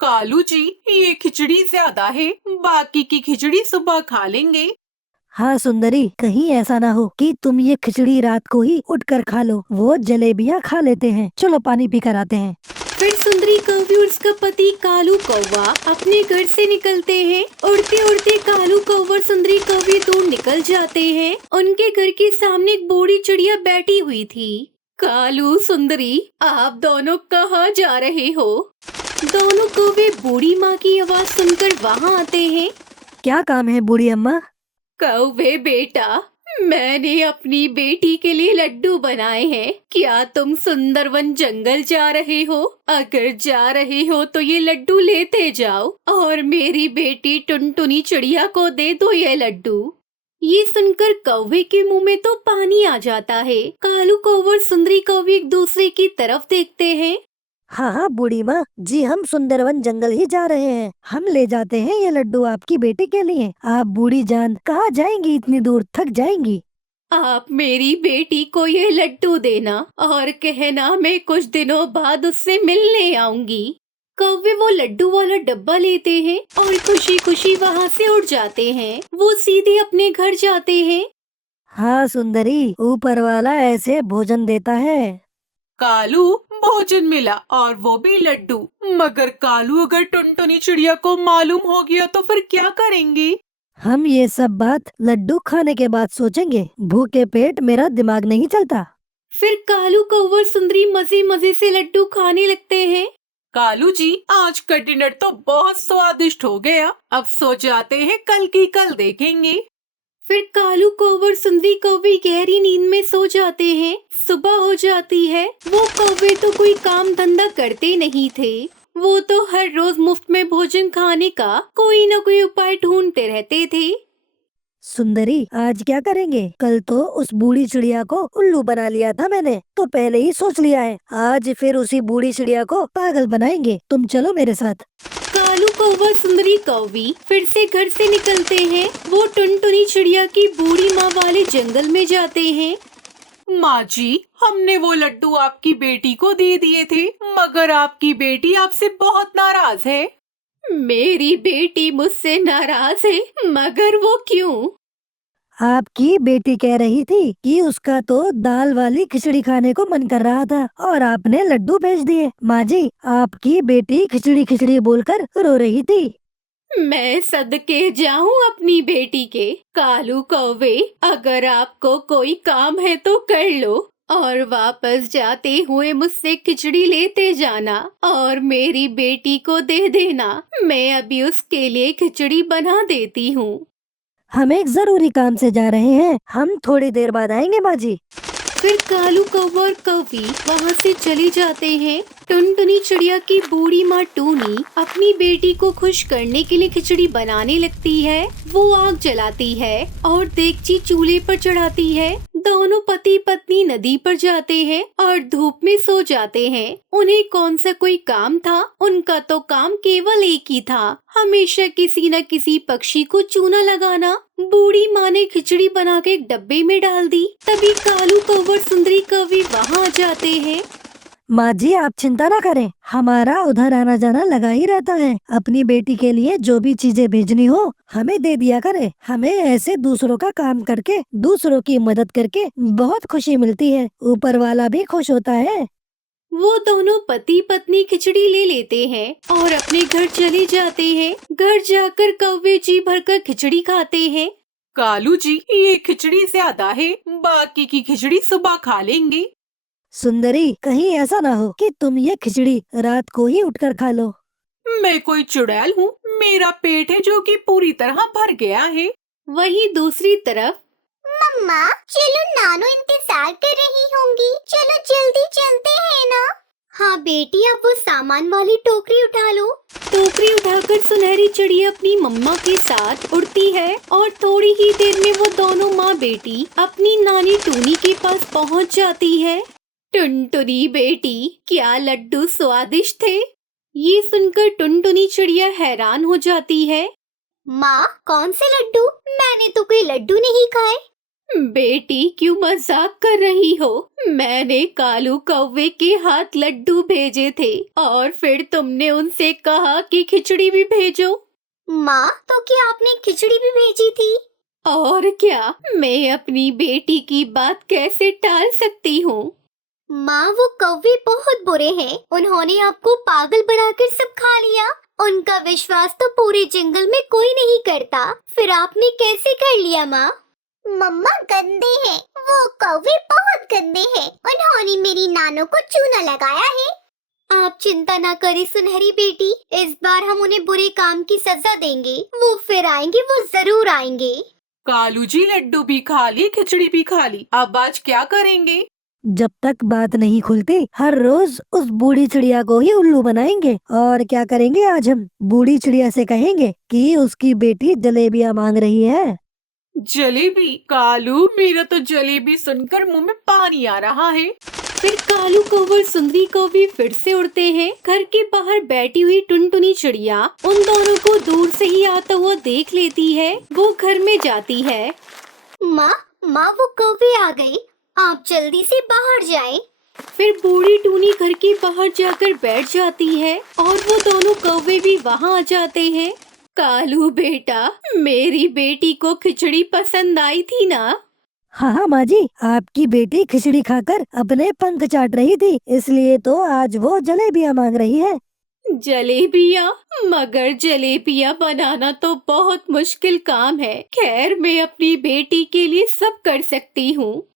कालू जी, ये खिचड़ी ज्यादा है, बाकी की खिचड़ी सुबह खा लेंगे। हाँ सुंदरी, कहीं ऐसा ना हो कि तुम ये खिचड़ी रात को ही उठकर खा लो। वो जलेबियाँ खा लेते हैं। चलो पानी पी कर आते हैं। फिर सुंदरी कौवी और उसका पति कालू कौवा अपने घर से निकलते हैं। उड़ते उड़ते कालू कौवा और सुंदरी कौवी दूर निकल जाते हैं। उनके घर के सामने एक बूढ़ी चिड़िया बैठी हुई थी। कालू, सुंदरी, आप दोनों कहाँ जा रहे हो? दोनों कौवे बूढ़ी माँ की आवाज सुनकर वहाँ आते हैं। क्या काम है बूढ़ी अम्मा? कौवे बेटा, मैंने अपनी बेटी के लिए लड्डू बनाए हैं। क्या तुम सुंदरवन जंगल जा रहे हो? अगर जा रहे हो तो ये लड्डू लेते जाओ और मेरी बेटी टुनटुनी चिड़िया को दे दो ये लड्डू। ये सुनकर कौवे के मुंह में तो पानी आ जाता है। कालू कौवा और सुंदरी कौवी एक दूसरे की तरफ देखते हैं। हाँ हाँ बूढ़ी माँ जी, हम सुंदरवन जंगल ही जा रहे हैं। हम ले जाते हैं ये लड्डू आपकी बेटी के लिए। आप बूढ़ी जान कहाँ जाएंगी, इतनी दूर थक जाएंगी। आप मेरी बेटी को ये लड्डू देना और कहना मैं कुछ दिनों बाद उससे मिलने आऊंगी। कौवे वो लड्डू वाला डब्बा लेते हैं और खुशी खुशी वहाँ से उड़ जाते हैं। वो सीधे अपने घर जाते हैं। हाँ सुंदरी, ऊपर वाला ऐसे भोजन देता है। कालू, भोजन मिला और वो भी लड्डू। मगर कालू, अगर टुनटुनी चिड़िया को मालूम हो गया तो फिर क्या करेंगे? हम ये सब बात लड्डू खाने के बाद सोचेंगे। भूखे पेट मेरा दिमाग नहीं चलता। फिर कालू कौवा और सुंदरी मजे मजे से लड्डू खाने लगते हैं। कालू जी, आज का डिनर तो बहुत स्वादिष्ट हो गया। अब सो जाते हैं, कल की कल देखेंगे। फिर कालू कौवा और सुंदरी कौवे गहरी नींद में सो जाते हैं। सुबह हो जाती है। वो कौवे तो कोई काम धंधा करते नहीं थे। वो तो हर रोज मुफ्त में भोजन खाने का कोई न कोई उपाय ढूंढते रहते थे। सुंदरी, आज क्या करेंगे? कल तो उस बूढ़ी चिड़िया को उल्लू बना लिया था मैंने, तो पहले ही सोच लिया है। आज फिर उसी बूढ़ी चिड़िया को पागल बनाएंगे। तुम चलो मेरे साथ। कालू कौवा सुंदरी कौवी फिर से घर से निकलते हैं। वो टुनटुनी चिड़िया की बूढ़ी माँ वाले जंगल में जाते हैं। माँ जी, हमने वो लड्डू आपकी बेटी को दे दिए थे, मगर आपकी बेटी आपसे बहुत नाराज है। मेरी बेटी मुझसे नाराज है, मगर वो क्यों? आपकी बेटी कह रही थी कि उसका तो दाल वाली खिचड़ी खाने को मन कर रहा था और आपने लड्डू भेज दिए। माँ जी, आपकी बेटी खिचड़ी खिचड़ी बोलकर रो रही थी। मैं सदके जाऊं अपनी बेटी के। कालू कौवे, अगर आपको कोई काम है तो कर लो और वापस जाते हुए मुझसे खिचड़ी लेते जाना और मेरी बेटी को दे देना। मैं अभी उसके लिए खिचड़ी बना देती हूँ। हम एक जरूरी काम से जा रहे हैं। हम थोड़ी देर बाद आएंगे माँ जी। फिर कालू कौवा और कौवी वहाँ से चले जाते हैं। टुनटुनी चिड़िया की बूढ़ी माँ टूनी अपनी बेटी को खुश करने के लिए खिचड़ी बनाने लगती है। वो आग जलाती है और देगची चूल्हे पर चढ़ाती है। दोनों पति पत्नी नदी पर जाते हैं और धूप में सो जाते हैं। उन्हें कौन सा कोई काम था? उनका तो काम केवल एक ही था, हमेशा किसी न किसी पक्षी को चूना लगाना। बूढ़ी माँ ने खिचड़ी बना के एक डब्बे में डाल दी। तभी कालू कौवा और सुंदरी कौवी वहाँ आ जाते हैं। माँ जी, आप चिंता ना करें, हमारा उधर आना जाना लगा ही रहता है। अपनी बेटी के लिए जो भी चीजें भेजनी हो हमें दे दिया करे। हमें ऐसे दूसरों का काम करके, दूसरों की मदद करके बहुत खुशी मिलती है। ऊपर वाला भी खुश होता है। वो दोनों पति पत्नी खिचड़ी ले लेते हैं और अपने घर चले जाते हैं। घर जाकर कौवे जी भरकर खिचड़ी खाते हैं। कालू जी, ये खिचड़ी ज्यादा है, बाकी की खिचड़ी सुबह खा लेंगे। सुंदरी, कहीं ऐसा ना हो कि तुम ये खिचड़ी रात को ही उठकर खा लो। मैं कोई चुड़ैल हूँ? मेरा पेट है जो कि पूरी तरह भर गया है। वहीं दूसरी तरफ मम्मा, चलो नानो इंतजार कर रही होंगी। चलो जल्दी चलते हैं ना। हाँ बेटी, अब वो सामान वाली टोकरी उठा लो। टोकरी उठाकर सुनहरी चिड़िया अपनी मम्मा के साथ उड़ती है और थोड़ी ही देर में वो दोनों माँ बेटी अपनी नानी टूनी के पास पहुँच जाती है। टुनटुनी बेटी, क्या लड्डू स्वादिष्ट थे? ये सुनकर टुनटुनी चिड़िया हैरान हो जाती है। माँ, कौन से लड्डू? मैंने तो कोई लड्डू नहीं खाए। बेटी क्यों मजाक कर रही हो? मैंने कालू कौवे के हाथ लड्डू भेजे थे और फिर तुमने उनसे कहा कि खिचड़ी भी भेजो। माँ, तो क्या आपने खिचड़ी भी भेजी थी? और क्या, मैं अपनी बेटी की बात कैसे टाल सकती हूँ? माँ, वो कौवे बहुत बुरे हैं। उन्होंने आपको पागल बनाकर सब खा लिया। उनका विश्वास तो पूरे जंगल में कोई नहीं करता। फिर आपने कैसे कर लिया माँ? मम्मा गंदे हैं, वो कौवे बहुत गंदे हैं। उन्होंने मेरी नानो को चूना लगाया है। आप चिंता ना करें सुनहरी बेटी, इस बार हम उन्हें बुरे काम की सजा देंगे। वो फिर आएंगे, वो जरूर आएंगे। कालू जी लड्डू भी खा ली, खिचड़ी भी खा ली, अब आज क्या करेंगे? जब तक बात नहीं खुलती हर रोज उस बूढ़ी चिड़िया को ही उल्लू बनाएंगे। और क्या करेंगे आज हम? बूढ़ी चिड़िया से कहेंगे कि उसकी बेटी जलेबियाँ मांग रही है। जलेबी? कालू, मेरा तो जलेबी सुनकर मुंह में पानी आ रहा है। फिर कालू कौवा और सुंदरी कौवी फिर से उड़ते हैं। घर के बाहर बैठी हुई टुनटुनी चिड़िया उन दोनों को दूर से ही आता हुआ देख लेती है। वो घर में जाती है। माँ, वो कौवे आ गए। आप जल्दी से बाहर जाएं। फिर बूढ़ी टूनी घर के बाहर जाकर बैठ जाती है और वो दोनों कौवे भी वहाँ आ जाते हैं। कालू बेटा, मेरी बेटी को खिचड़ी पसंद आई थी ना? हाँ माँ जी, आपकी बेटी खिचड़ी खाकर अपने पंख चाट रही थी, इसलिए तो आज वो जलेबियाँ मांग रही है। जलेबियाँ? मगर जलेबियाँ बनाना तो बहुत मुश्किल काम है। खैर, मैं अपनी बेटी के लिए सब कर सकती हूँ।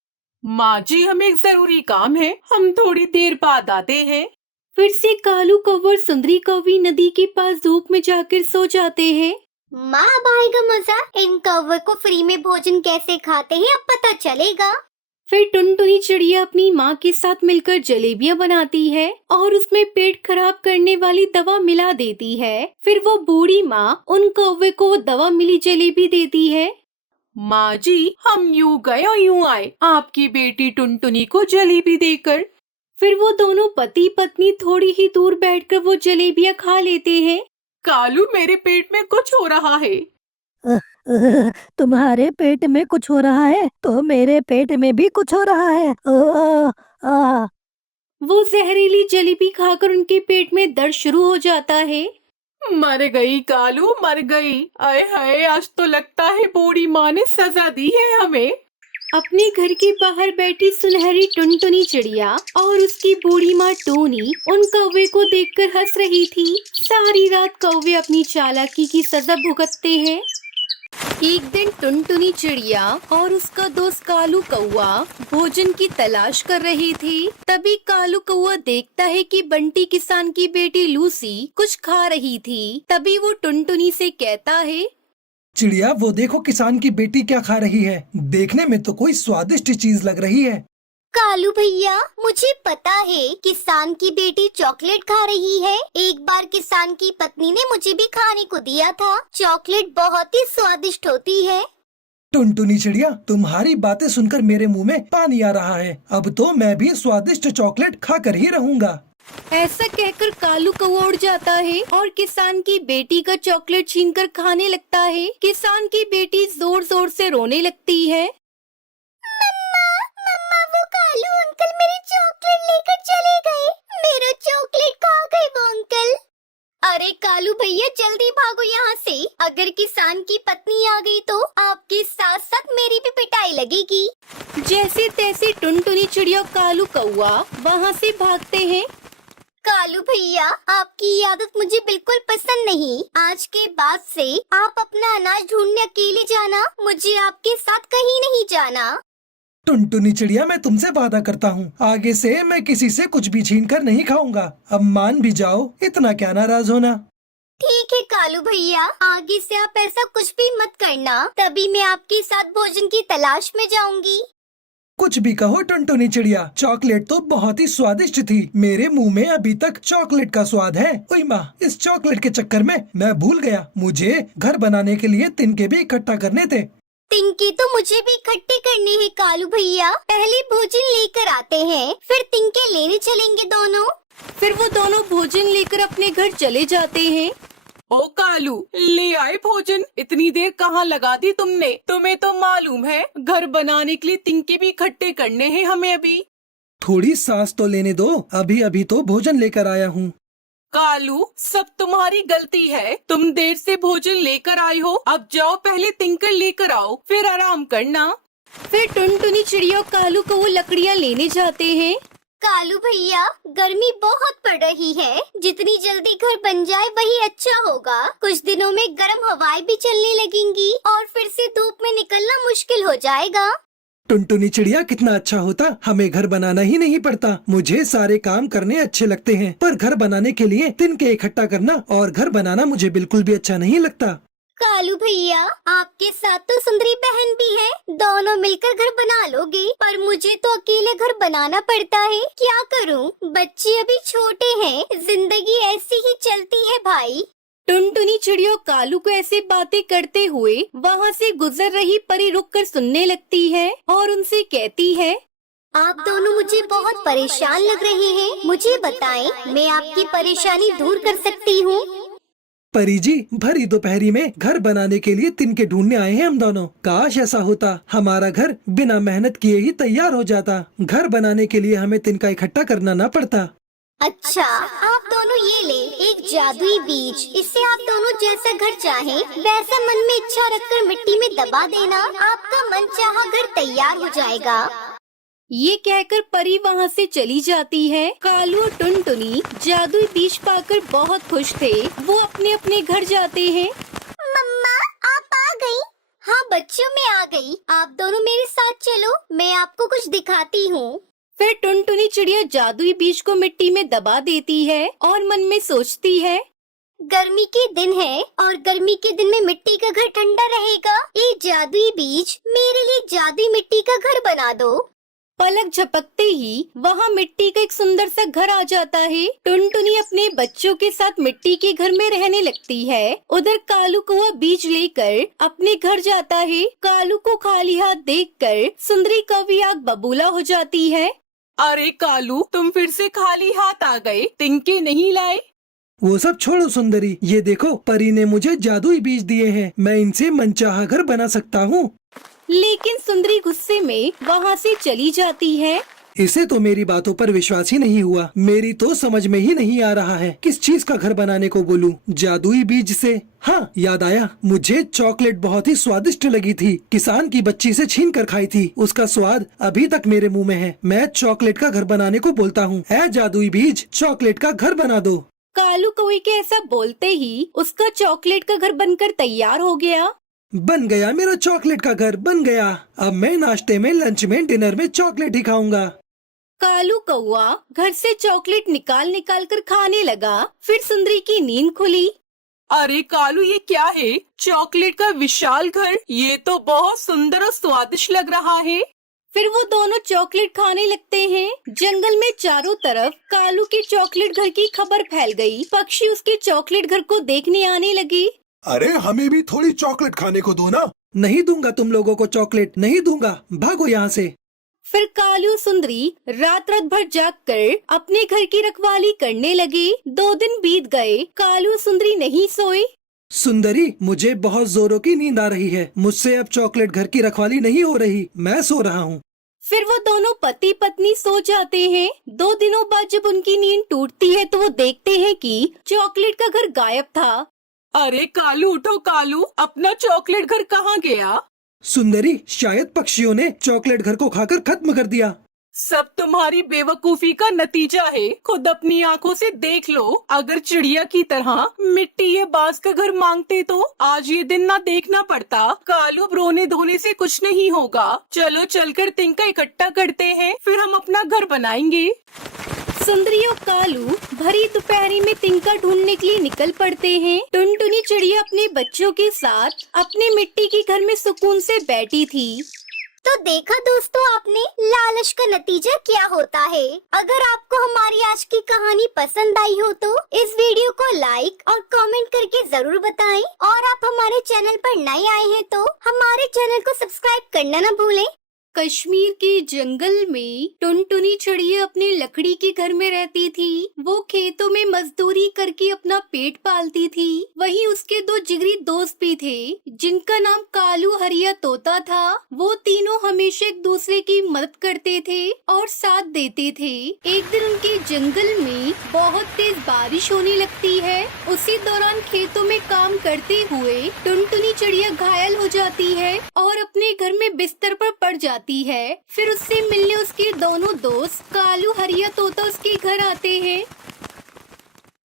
माँ जी, हमें एक जरूरी काम है, हम थोड़ी देर बाद आते हैं। फिर से कालू कौवा और सुंदरी कौवी नदी के पास धूप में जाकर सो जाते हैं। माँ, अब आएगा मजा। इन कौवे को फ्री में भोजन कैसे खाते हैं अब पता चलेगा। फिर टुनटुनी चिड़िया अपनी माँ के साथ मिलकर जलेबियाँ बनाती है और उसमें पेट खराब करने वाली दवा मिला देती है। फिर वो बूढ़ी माँ उन कौवे को वो दवा मिली जलेबी देती है। माँ जी, हम यूं गए और यूं आए आपकी बेटी टुनटुनी को जलेबी देकर। फिर वो दोनों पति पत्नी थोड़ी ही दूर बैठकर वो जलेबियाँ खा लेते हैं। कालू, मेरे पेट में कुछ हो रहा है। तुम्हारे पेट में कुछ हो रहा है तो मेरे पेट में भी कुछ हो रहा है। वो जहरीली जलेबी खाकर उनके पेट में दर्द शुरू हो जाता है। मर गई कालू, मर गई। आए हाय, आज तो लगता है बूढ़ी माँ ने सजा दी है हमें। अपने घर के बाहर बैठी सुनहरी टुनटुनी चिड़िया और उसकी बूढ़ी माँ टूनी उन कौवे को देखकर हंस रही थी। सारी रात कौवे अपनी चालाकी की सजा भुगतते हैं। एक दिन टुनटुनी चिड़िया और उसका दोस्त कालू कौवा भोजन की तलाश कर रही थी। तभी कालू कौवा देखता है कि बंटी किसान की बेटी लूसी कुछ खा रही थी। तभी वो टुनटुनी से कहता है, चिड़िया, वो देखो किसान की बेटी क्या खा रही है। देखने में तो कोई स्वादिष्ट चीज लग रही है। कालू भैया, मुझे पता है किसान की बेटी चॉकलेट खा रही है। एक बार किसान की पत्नी ने मुझे भी खाने को दिया था। चॉकलेट बहुत ही स्वादिष्ट होती है। टुनटुनी चिड़िया, तुम्हारी बातें सुनकर मेरे मुंह में पानी आ रहा है। अब तो मैं भी स्वादिष्ट चॉकलेट खाकर ही रहूंगा। ऐसा कहकर कालू कौवा उड़ जाता है और किसान की बेटी का चॉकलेट छीनकर खाने लगता है। किसान की बेटी जोर जोर से रोने लगती है। मम्मा, वो कालू अंकल मेरी चॉकलेट लेकर चले गए। मेरा चॉकलेट खा गए वो अंकल। अरे कालू भैया, जल्दी भागो यहाँ से। अगर किसान की पत्नी आ गई तो आपके साथ साथ मेरी भी पिटाई लगेगी। जैसे तैसे टुनटुनी चिड़िया कालू कौवा वहाँ से भागते हैं। कालू भैया, आपकी ये आदत मुझे बिल्कुल पसंद नहीं। आज के बाद से आप अपना अनाज ढूंढने अकेले जाना, मुझे आपके साथ कहीं नहीं जाना। टुनटुनी चिड़िया, मैं तुमसे वादा करता हूँ, आगे से मैं किसी से कुछ भी छीन कर नहीं खाऊंगा। अब मान भी जाओ, इतना क्या नाराज होना। ठीक है कालू भैया, आगे से आप ऐसा कुछ भी मत करना, तभी मैं आपके साथ भोजन की तलाश में जाऊंगी। कुछ भी कहो टुनटुनी चिड़िया, चॉकलेट तो बहुत ही स्वादिष्ट थी। मेरे मुंह में अभी तक चॉकलेट का स्वाद है। ओए माँ, इस चॉकलेट के चक्कर में मैं भूल गया, मुझे घर बनाने के लिए तिनके भी इकट्ठा करने थे। तिनके तो मुझे भी इकट्ठे करने हैं कालू भैया। पहले भोजन लेकर आते हैं, फिर तिनके लेने चलेंगे दोनों। फिर वो दोनों भोजन लेकर अपने घर चले जाते हैं। ओ कालू, ले आए भोजन। इतनी देर कहाँ लगा दी तुमने? तुम्हें तो मालूम है घर बनाने के लिए तिनके भी इकट्ठे करने हैं हमें अभी। थोड़ी सांस तो लेने दो, अभी अभी तो भोजन लेकर आया हूँ। कालू, सब तुम्हारी गलती है। तुम देर से भोजन लेकर आए हो। अब जाओ, पहले तिनकर लेकर आओ, फिर आराम करना। फिर टुनटुनी चिड़िया और कालू कौवा लकड़ियाँ लेने जाते हैं। कालू भैया, गर्मी बहुत पड़ रही है। जितनी जल्दी घर बन जाए वही अच्छा होगा। कुछ दिनों में गर्म हवाएं भी चलने लगेंगी और फिर से धूप में निकलना मुश्किल हो जाएगा। टुनटुनी चिड़िया, कितना अच्छा होता हमें घर बनाना ही नहीं पड़ता। मुझे सारे काम करने अच्छे लगते हैं, पर घर बनाने के लिए तिनके इकट्ठा करना और घर बनाना मुझे बिल्कुल भी अच्छा नहीं लगता। कालू भैया, आपके साथ तो सुंदरी बहन भी है, दोनों मिलकर घर बना लोगे। पर मुझे तो अकेले घर बनाना पड़ता है। क्या करूं? बच्चे अभी छोटे हैं, जिंदगी ऐसी ही चलती है भाई। टुनटुनी चिड़िया और कालू को ऐसे बातें करते हुए वहाँ से गुजर रही परी रुककर सुनने लगती है और उनसे कहती है, आप दोनों मुझे बहुत परेशान लग रहे हैं। मुझे बताएं, मैं आपकी परेशानी दूर कर सकती हूँ। परी जी, भरी दोपहरी में घर बनाने के लिए तिनके ढूंढने आए हैं हम दोनों। काश ऐसा होता, हमारा घर बिना मेहनत किए ही तैयार हो जाता। घर बनाने के लिए हमें तिनका इकट्ठा करना न पड़ता। अच्छा, आप दोनों ये ले एक जादुई बीज। इससे आप दोनों जैसा घर चाहें वैसा मन में इच्छा रखकर मिट्टी में दबा देना। आपका मनचाहा घर तैयार हो जाएगा। ये कहकर परी वहाँ से चली जाती है। कालू और टुनटुनी जादुई बीज पाकर बहुत खुश थे। वो अपने अपने घर जाते हैं। मम्मा, आप आ गई? हाँ बच्चों, मैं आ गई। आप दोनों मेरे साथ चलो, मैं आपको कुछ दिखाती हूँ। फिर टुनटुनी चिड़िया जादुई बीज को मिट्टी में दबा देती है और मन में सोचती है, गर्मी के दिन है और गर्मी के दिन में मिट्टी का घर ठंडा रहेगा। ये जादुई बीज मेरे लिए जादुई मिट्टी का घर बना दो। पलक झपकते ही वहाँ मिट्टी का एक सुंदर सा घर आ जाता है। टुनटुनी अपने बच्चों के साथ मिट्टी के घर में रहने लगती है। उधर कालू कौवा बीज लेकर अपने घर जाता है। कालू को खाली हाथ देखकर सुंदरी कौवी आग बबूला हो जाती है। अरे कालू, तुम फिर से खाली हाथ आ गए, तिनके नहीं लाए? वो सब छोड़ो सुंदरी, ये देखो परी ने मुझे जादुई बीज दिए हैं। मैं इनसे मनचाहा घर बना सकता हूँ। लेकिन सुंदरी गुस्से में वहाँ से चली जाती है। इसे तो मेरी बातों पर विश्वास ही नहीं हुआ। मेरी तो समझ में ही नहीं आ रहा है किस चीज का घर बनाने को बोलूं। जादुई बीज से? हाँ, याद आया, मुझे चॉकलेट बहुत ही स्वादिष्ट लगी थी। किसान की बच्ची से छीन कर खाई थी। उसका स्वाद अभी तक मेरे मुंह में है। मैं चॉकलेट का घर बनाने को बोलता हूँ। ऐ जादुई बीज, चॉकलेट का घर बना दो। कालू कौवे के ऐसा बोलते ही उसका चॉकलेट का घर बनकर तैयार हो गया। बन गया, मेरा चॉकलेट का घर बन गया। अब मैं नाश्ते में, लंच में, डिनर में चॉकलेट ही खाऊंगा। कालू कौवा घर से चॉकलेट निकाल निकाल कर खाने लगा। फिर सुंदरी की नींद खुली। अरे कालू, ये क्या है? चॉकलेट का विशाल घर, ये तो बहुत सुंदर और स्वादिष्ट लग रहा है। फिर वो दोनों चॉकलेट खाने लगते हैं। जंगल में चारों तरफ कालू के चॉकलेट घर की खबर फैल गई। पक्षी उसके चॉकलेट घर को देखने आने लगे। अरे हमें भी थोड़ी चॉकलेट खाने को दो ना। नहीं दूंगा तुम लोगों को चॉकलेट, नहीं दूंगा, भागो यहाँ से। फिर कालू सुंदरी रात रात भर जागकर अपने घर की रखवाली करने लगे। 2 दिन बीत गए, कालू सुंदरी नहीं सोए। सुंदरी, मुझे बहुत जोरों की नींद आ रही है। मुझसे अब चॉकलेट घर की रखवाली नहीं हो रही। मैं सो रहा हूँ। फिर वो दोनों पति पत्नी सो जाते हैं। 2 दिनों बाद जब उनकी नींद टूटती है तो वो देखते हैं कि चॉकलेट का घर गायब था। अरे कालू, उठो कालू, अपना चॉकलेट घर कहाँ गया? सुंदरी, शायद पक्षियों ने चॉकलेट घर को खाकर खत्म कर दिया। सब तुम्हारी बेवकूफी का नतीजा है। खुद अपनी आंखों से देख लो। अगर चिड़िया की तरह मिट्टी या बांस का घर मांगते तो आज ये दिन ना देखना पड़ता। कालू, रोने धोने से कुछ नहीं होगा। चलो चलकर तिनका इकट्ठा करते हैं, फिर हम अपना घर बनाएंगे। सुंदरी और कालू भरी दोपहरी में तिनका ढूंढने के लिए निकल पड़ते हैं। टुनटुनी चिड़िया अपने बच्चों के साथ अपने मिट्टी के घर में सुकून से बैठी थी। तो देखा दोस्तों आपने, लालच का नतीजा क्या होता है। अगर आपको हमारी आज की कहानी पसंद आई हो तो इस वीडियो को लाइक और कमेंट करके जरूर बताएं। और आप हमारे चैनल पर नए आए हैं तो हमारे चैनल को सब्सक्राइब करना न भूलें। कश्मीर के जंगल में टुनटुनी चिड़िया अपने लकड़ी के घर में रहती थी। वो खेतों में मजदूरी करके अपना पेट पालती थी। वहीं उसके दो जिगरी दोस्त भी थे जिनका नाम कालू हरिया तोता था। वो तीनों हमेशा एक दूसरे की मदद करते थे और साथ देते थे। एक दिन उनके जंगल में बहुत तेज बारिश होने लगती है। उसी दौरान खेतों में काम करते हुए टुनटुनी चिड़िया घायल हो जाती है और अपने घर में बिस्तर पर पड़ जाती है। फिर उससे मिलने उसके दोनों दोस्त कालू हरिया तोता उसके घर आते हैं।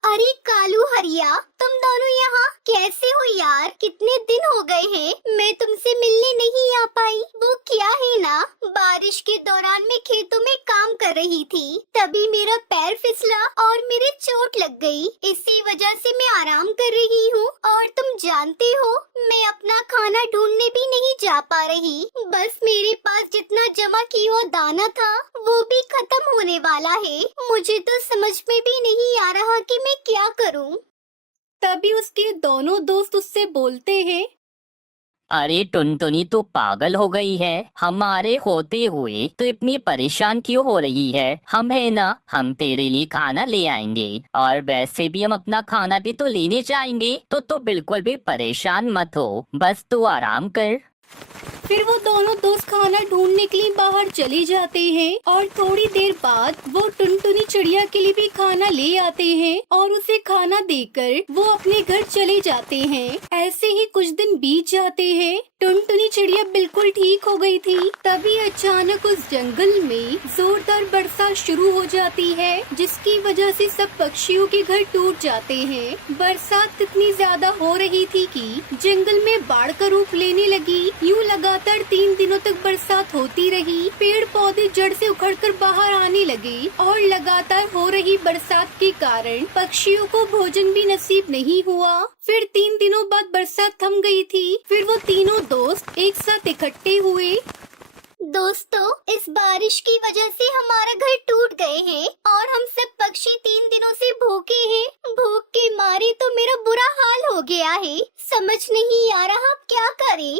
अरे कालू हरिया, तुम दोनों यहाँ कैसे हो यार? कितने दिन हो गए हैं मैं तुमसे मिलने नहीं आ पाई। वो क्या है ना, बारिश के दौरान मैं खेतों में काम कर रही थी, तभी मेरा पैर फिसला और मेरे चोट लग गई। इसी वजह से मैं आराम कर रही हूँ। और तुम जानते हो मैं अपना खाना ढूंढने भी नहीं जा पा रही। बस मेरे पास जितना जमा किया हुआ दाना था वो भी खत्म होने वाला है। मुझे तो समझ में भी नहीं आ रहा कि मैं क्या करूँ। तभी उसके दोनों दोस्त उससे बोलते हैं, अरे टुनटुनी तू पागल हो गई है? हमारे होते हुए तो इतनी परेशान क्यों हो रही है? हम है ना, हम तेरे लिए खाना ले आएंगे और वैसे भी हम अपना खाना भी तो लेने जाएंगे, तो बिल्कुल भी परेशान मत हो, बस तू आराम कर। फिर वो दोनों दोस्त खाना ढूंढने के लिए बाहर चले जाते हैं और थोड़ी देर बाद वो टुनटुनी चिड़िया के लिए भी खाना ले आते हैं और उसे खाना देकर वो अपने घर चले जाते हैं। ऐसे ही कुछ दिन बीत जाते हैं। टुनटुनी चिड़िया बिल्कुल ठीक हो गई थी। तभी अचानक उस जंगल में जोरदार बरसात शुरू हो जाती है, जिसकी वजह से सब पक्षियों के घर टूट जाते हैं। बरसात इतनी ज्यादा हो रही थी कि जंगल में बाढ़ का रूप लेने लगी। यूं लगातार 3 दिनों तक बरसात होती रही। पेड़ पौधे जड़ से उखड़कर बाहर आने लगे और लगातार हो रही बरसात के कारण पक्षियों को भोजन भी नसीब नहीं हुआ। फिर 3 दिनों बाद बरसात थम गई थी। फिर वो तीनों दोस्त एक साथ इकट्ठे हुए। दोस्तों, इस बारिश की वजह से हमारा घर टूट गए हैं और हम सब पक्षी 3 दिनों से भूखे हैं। भूख के मारे तो मेरा बुरा हाल हो गया है। समझ नहीं आ रहा अब क्या करें।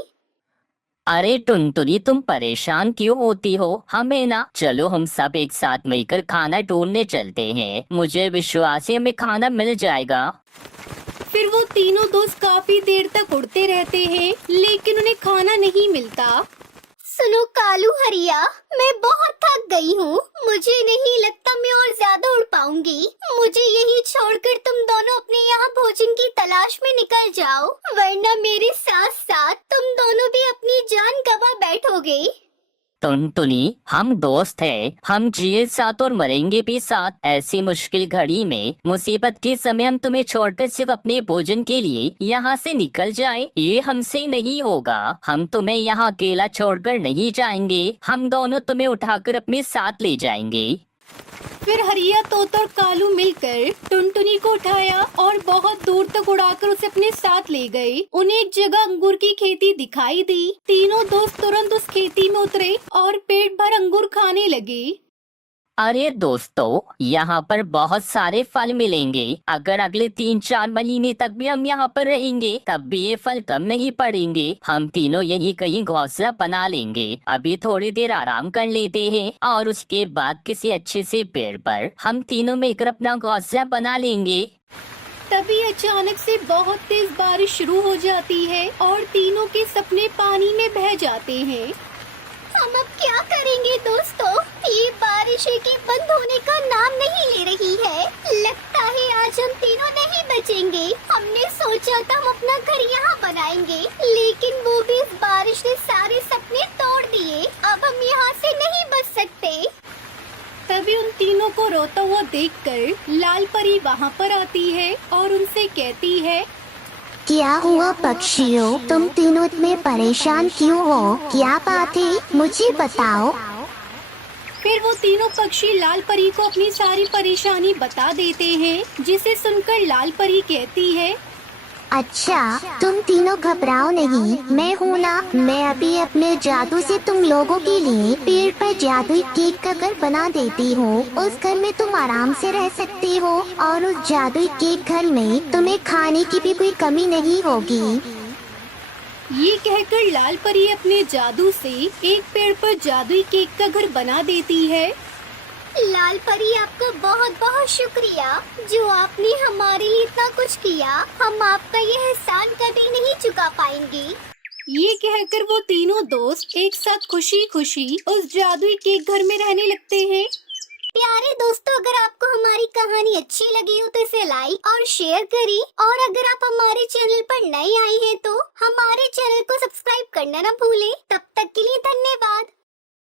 अरे टुनटुनी तुम परेशान क्यों होती हो? हमें ना, चलो हम सब एक साथ मिलकर खाना ढूंढने चलते हैं। मुझे विश्वास है हमें खाना मिल जाएगा। फिर वो तीनों दोस्त काफी देर तक उड़ते रहते हैं, लेकिन उन्हें खाना नहीं मिलता। सुनो कालू हरिया, मैं बहुत थक गई हूँ। मुझे नहीं लगता मैं और ज्यादा उड़ पाऊंगी। मुझे यही छोड़कर तुम दोनों अपने यहाँ भोजन की तलाश में निकल जाओ, वरना मेरे साथ साथ तुम दोनों भी अपनी जान गंवा बैठोगे। टुनटुनी हम दोस्त हैं, हम जिए साथ और मरेंगे भी साथ। ऐसी मुश्किल घड़ी में, मुसीबत के समय हम तुम्हें छोड़कर सिर्फ अपने भोजन के लिए यहाँ से निकल जाए, ये हमसे नहीं होगा। हम तुम्हें यहाँ अकेला छोड़कर नहीं जाएंगे, हम दोनों तुम्हें उठाकर अपने साथ ले जाएंगे। फिर हरिया तोता और कालू मिलकर टुनटुनी को उठाया और बहुत दूर तक उड़ाकर उसे अपने साथ ले गए। उन्हें एक जगह अंगूर की खेती दिखाई दी। तीनों दोस्त तुरंत उस खेती में उतरे और पेट भर अंगूर खाने लगे। अरे दोस्तों, यहाँ पर बहुत सारे फल मिलेंगे। अगर अगले 3-4 महीने तक भी हम यहाँ पर रहेंगे तब भी ये फल कम नहीं पड़ेंगे। हम तीनों यही कहीं घोंसला बना लेंगे। अभी थोड़ी देर आराम कर लेते हैं और उसके बाद किसी अच्छे से पेड़ पर हम तीनों मिलकर अपना घोंसला बना लेंगे। तभी अचानक से बहुत तेज बारिश शुरू हो जाती है और तीनों के सपने पानी में बह जाते हैं। हम अब क्या करेंगे दोस्तों? ये बारिश की बंद होने का नाम नहीं ले रही है। लगता है आज हम तीनों नहीं बचेंगे। हमने सोचा था हम अपना घर यहाँ बनाएंगे, लेकिन वो भी इस बारिश ने सारे सपने तोड़ दिए। अब हम यहाँ से नहीं बच सकते। तभी उन तीनों को रोता हुआ देखकर लाल परी वहाँ पर आती है और उनसे कहती है, क्या हुआ पक्षियों, तुम तीनों इतने परेशान क्यों हो? क्या बात है, मुझे बताओ। फिर वो तीनों पक्षी लाल परी को अपनी सारी परेशानी बता देते हैं, जिसे सुनकर लाल परी कहती है, अच्छा तुम तीनों घबराओ नहीं, मैं हूँ ना। मैं अभी अपने जादू से तुम लोगों के लिए पेड़ पर जादुई केक का घर बना देती हूँ। उस घर में तुम आराम से रह सकती हो और उस जादुई केक घर में तुम्हें खाने की भी कोई कमी नहीं होगी। ये कहकर लाल परी अपने जादू से एक पेड़ पर जादुई केक का घर बना देती है। लाल परी, आपका बहुत बहुत शुक्रिया जो आपने हमारे लिए इतना कुछ किया। हम आपका ये एहसान कभी नहीं चुका पाएंगे। ये कहकर वो तीनों दोस्त एक साथ खुशी खुशी उस जादुई केक घर में रहने लगते हैं। प्यारे दोस्तों, अगर आपको हमारी कहानी अच्छी लगी हो तो इसे लाइक और शेयर करें, और अगर आप हमारे चैनल पर नए आए हैं तो हमारे चैनल को सब्सक्राइब करना ना भूलें। तब तक के लिए धन्यवाद।